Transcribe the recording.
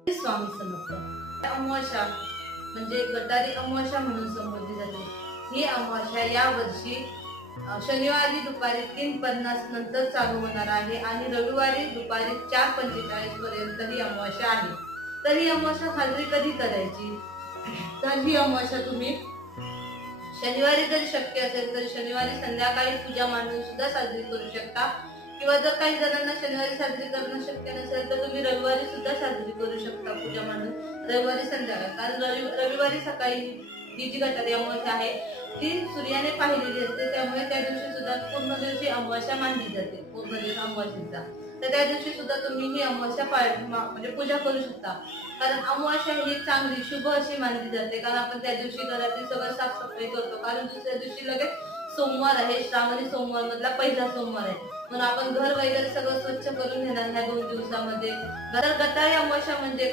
स्वामी समर्थ. अमावस्या म्हणजे गटारी अमावस्या म्हणून संबोधली जाते. ही अमावस्या या वर्षी शनिवारी दुपारी तीन पन्नास नंतर चालू होणार आहे आणि रविवारी दुपारी चार पंचेचाळीस पर्यंत ही अमावस्या आहे. तर ही अमावस्या साजरी कधी करायची? तर ही अमावस्या तुम्ही शनिवारी जर शक्य असेल तर शनिवारी संध्याकाळी पूजा मांडून सुद्धा साजरी करू शकता. किंवा जर काही जणांना शनिवारी साजरी करणं शक्य नसेल तर तुम्ही रविवारी सुद्धा साजरी करू शकता पूजा मांडून रविवारी संध्याकाळी. कारण रवि- रविवारी सकाळी ही जी घटना अमावस्या आहे ती सूर्याने पाहिलेली असते. त्यामुळे त्या दिवशी सुद्धा पूर्ण दिवशी अमावस्या मानली जाते. पूर्ण दिवस अमावस्येचा. तर त्या दिवशी सुद्धा तुम्ही ही अमावस्या पाळ म्हणजे पूजा करू शकता. कारण अमावस्या ही चांगली शुभ अशी मानली जाते. कारण आपण त्या दिवशी घरातील सगळं साफसफाई करतो. कारण दुसऱ्या दिवशी लगेच सोमवार आहे श्रावणी सोमवार मधला पहिला सोमवार आहे. म्हणून आपण घर वगैरे सगळं स्वच्छ करून घेणार ह्या दोन दिवसामध्ये. तर गटारी अमावस्या म्हणजे